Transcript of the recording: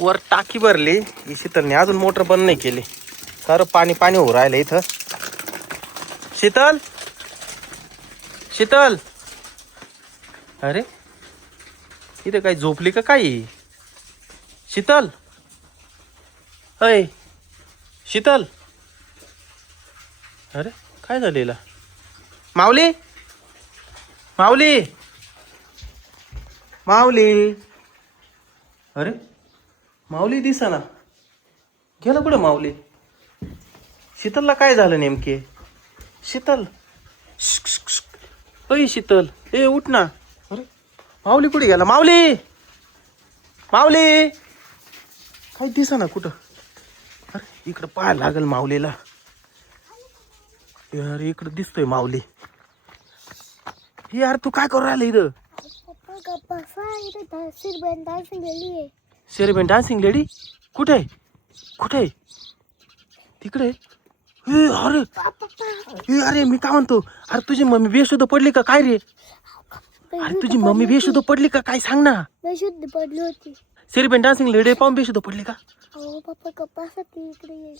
वर टाकी भरली ही शीतलने अजून मोटर बंद नाही केली. सारं पाणी पाणी होऊ राहिलं इथं. शीतल शीतल अरे इथे काय झोपली का काही? शीतल अय शीतल अरे काय झालेला? माऊली माऊली माऊली अरे माऊली दिसेना. गेलं कुठं माऊली? शीतलला काय झालं नेमके? शीतल श्क, श्क, श्क. अय शीतल ए उठ ना. अरे माऊली कुठे गेला? माऊली माऊली काही दिसेना कुठं. अरे इकडं पाहायला लागल माऊलीला. यार इकडं दिसतोय माऊली. यार तू काय करू राहिला इथं? शेरबेन डान्सिंग लेडी कुठे आहे? कुठे आहे? तिकडे ए अरे ए अरे मी काय म्हणतो, अरे तुझी मम्मी बेशुद्ध पडली का काय रे? अरे तुझी मम्मी बेशुद्ध पडली का काय सांग ना. बेशुद्ध पडली होती. शेरबेन डान्सिंग लेडी पाहून बेशुद्ध पडली का? हो पप्पा कपासाठी इकडे ये.